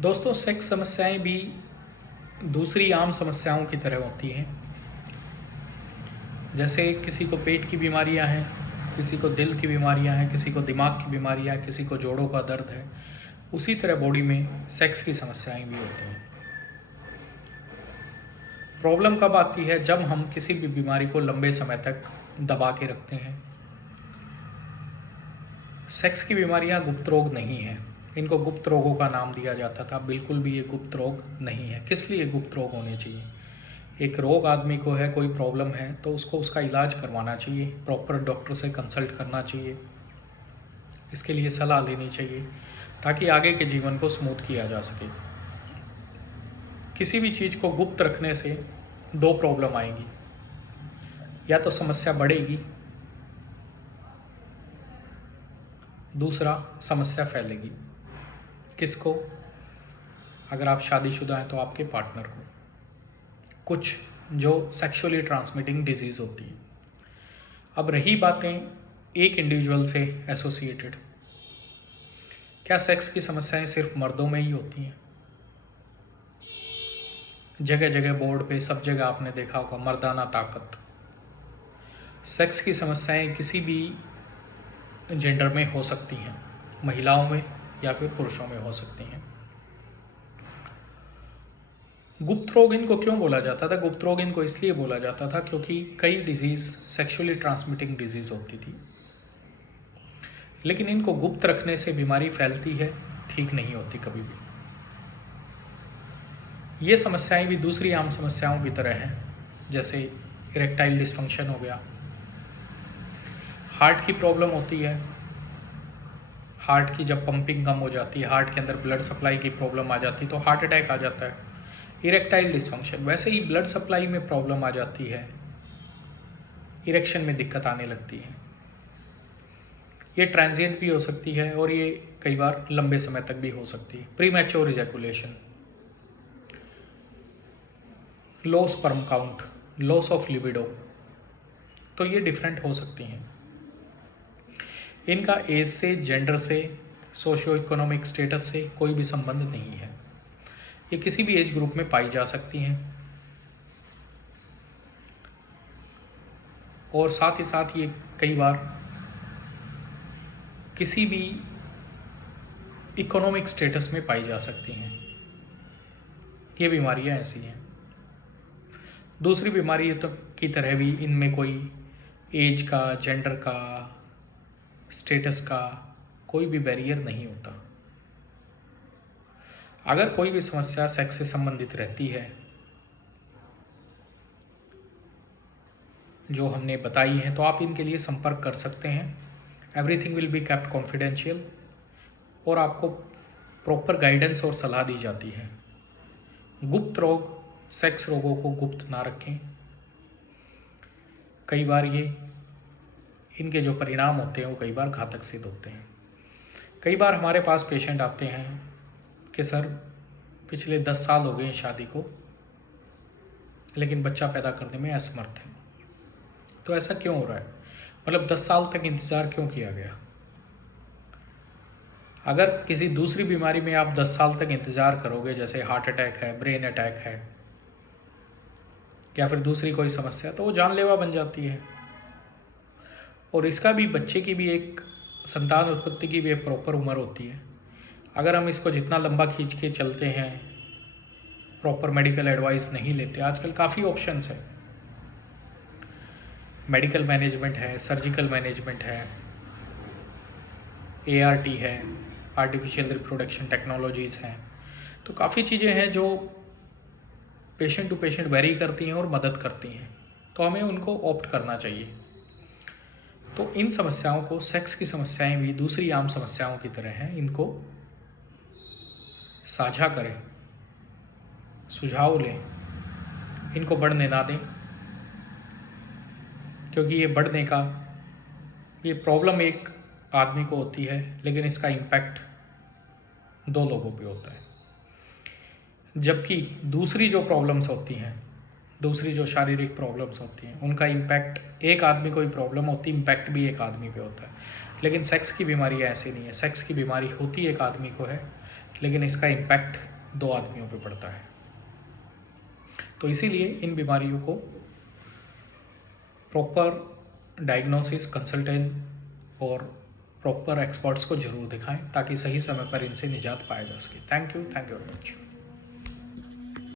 दोस्तों, सेक्स समस्याएं भी दूसरी आम समस्याओं की तरह होती हैं। जैसे किसी को पेट की बीमारियां हैं, किसी को दिल की बीमारियां हैं, किसी को दिमाग की बीमारियां हैं, किसी को जोड़ों का दर्द है, उसी तरह बॉडी में सेक्स की समस्याएं भी होती हैं। प्रॉब्लम कब आती है? जब हम किसी भी बीमारी को लंबे समय तक दबा के रखते हैं। सेक्स की बीमारियां गुप्त रोग नहीं हैं। इनको गुप्त रोगों का नाम दिया जाता था। बिल्कुल भी ये गुप्त रोग नहीं है। किस लिए गुप्त रोग होने चाहिए? एक रोग आदमी को है, कोई प्रॉब्लम है, तो उसको उसका इलाज करवाना चाहिए, प्रॉपर डॉक्टर से कंसल्ट करना चाहिए, इसके लिए सलाह लेनी चाहिए ताकि आगे के जीवन को स्मूथ किया जा सके। किसी भी चीज़ को गुप्त रखने से दो प्रॉब्लम आएंगी। या तो समस्या बढ़ेगी, दूसरा समस्या फैलेगी। किसको? अगर आप शादीशुदा हैं तो आपके पार्टनर को। कुछ जो सेक्सुअली ट्रांसमिटिंग डिजीज़ होती है। अब रही बातें एक इंडिविजुअल से एसोसिएटेड, क्या सेक्स की समस्याएं सिर्फ मर्दों में ही होती हैं? जगह जगह बोर्ड पे सब जगह आपने देखा होगा मर्दाना ताकत। सेक्स की समस्याएं किसी भी जेंडर में हो सकती हैं, महिलाओं में या फिर पुरुषों में हो सकती हैं। गुप्त रोग इनको क्यों बोला जाता था? गुप्त रोग इनको इसलिए बोला जाता था क्योंकि कई डिजीज़ सेक्सुअली ट्रांसमिटिंग डिजीज़ होती थी, लेकिन इनको गुप्त रखने से बीमारी फैलती है, ठीक नहीं होती कभी भी। ये समस्याएं भी दूसरी आम समस्याओं की तरह हैं, जैसे इरेक्टाइल डिस्फंक्शन हो गया, हार्ट की प्रॉब्लम होती है। हार्ट की जब पंपिंग कम हो जाती है, हार्ट के अंदर ब्लड सप्लाई की प्रॉब्लम आ जाती है तो हार्ट अटैक आ जाता है। इरेक्टाइल डिस्फंक्शन, वैसे ही ब्लड सप्लाई में प्रॉब्लम आ जाती है, इरेक्शन में दिक्कत आने लगती है। ये ट्रांजिएंट भी हो सकती है और ये कई बार लंबे समय तक भी हो सकती है। Premature ejaculation, low sperm count, loss of libido, तो ये डिफरेंट हो सकती हैं। इनका एज से, जेंडर से, सोशियो इकोनॉमिक स्टेटस से कोई भी संबंध नहीं है। ये किसी भी एज ग्रुप में पाई जा सकती हैं और साथ ही साथ ये कई बार किसी भी इकोनॉमिक स्टेटस में पाई जा सकती हैं। ये बीमारियां ऐसी हैं। दूसरी बीमारी तो की तरह भी इनमें कोई एज का, जेंडर का, स्टेटस का कोई भी बैरियर नहीं होता। अगर कोई भी समस्या सेक्स से संबंधित रहती है जो हमने बताई है तो आप इनके लिए संपर्क कर सकते हैं। Everything will be kept confidential और आपको प्रॉपर गाइडेंस और सलाह दी जाती है। गुप्त रोग, सेक्स रोगों को गुप्त ना रखें। कई बार ये इनके जो परिणाम होते हैं वो कई बार घातक सिद्ध होते हैं। कई बार हमारे पास पेशेंट आते हैं कि सर पिछले 10 साल हो गए हैं शादी को, लेकिन बच्चा पैदा करने में असमर्थ है। तो ऐसा क्यों हो रहा है? मतलब 10 साल तक इंतज़ार क्यों किया गया? अगर किसी दूसरी बीमारी में आप 10 साल तक इंतज़ार करोगे, जैसे हार्ट अटैक है, ब्रेन अटैक है या फिर दूसरी कोई समस्या, तो वो जानलेवा बन जाती है। और इसका भी, बच्चे की भी एक, संतान उत्पत्ति की भी एक प्रॉपर उम्र होती है। अगर हम इसको जितना लंबा खींच के चलते हैं, प्रॉपर मेडिकल एडवाइस नहीं लेते, आजकल काफ़ी ऑप्शंस हैं। मेडिकल मैनेजमेंट है, सर्जिकल मैनेजमेंट है, ART है, आर्टिफिशियल रिप्रोडक्शन टेक्नोलॉजीज़ हैं, तो काफ़ी चीज़ें हैं जो पेशेंट टू पेशेंट वेरी करती हैं और मदद करती हैं, तो हमें उनको ऑप्ट करना चाहिए। तो इन समस्याओं को, सेक्स की समस्याएं भी दूसरी आम समस्याओं की तरह हैं, इनको साझा करें, सुझाव लें, इनको बढ़ने ना दें, क्योंकि ये बढ़ने का, ये प्रॉब्लम एक आदमी को होती है लेकिन इसका इम्पैक्ट 2 लोगों पे होता है। जबकि दूसरी जो प्रॉब्लम्स होती हैं, दूसरी जो शारीरिक प्रॉब्लम्स होती हैं, उनका इम्पैक्ट, एक आदमी को ही प्रॉब्लम होती है, इम्पैक्ट भी एक आदमी पे होता है। लेकिन सेक्स की बीमारी ऐसी नहीं है। सेक्स की बीमारी होती एक आदमी को है, लेकिन इसका इम्पैक्ट 2 आदमियों पे पड़ता है। तो इसीलिए इन बीमारियों को प्रॉपर डायग्नोसिस, कंसल्टेंट और प्रॉपर एक्सपर्ट्स को जरूर दिखाएं ताकि सही समय पर इनसे निजात पाया जा सके। Thank you very much.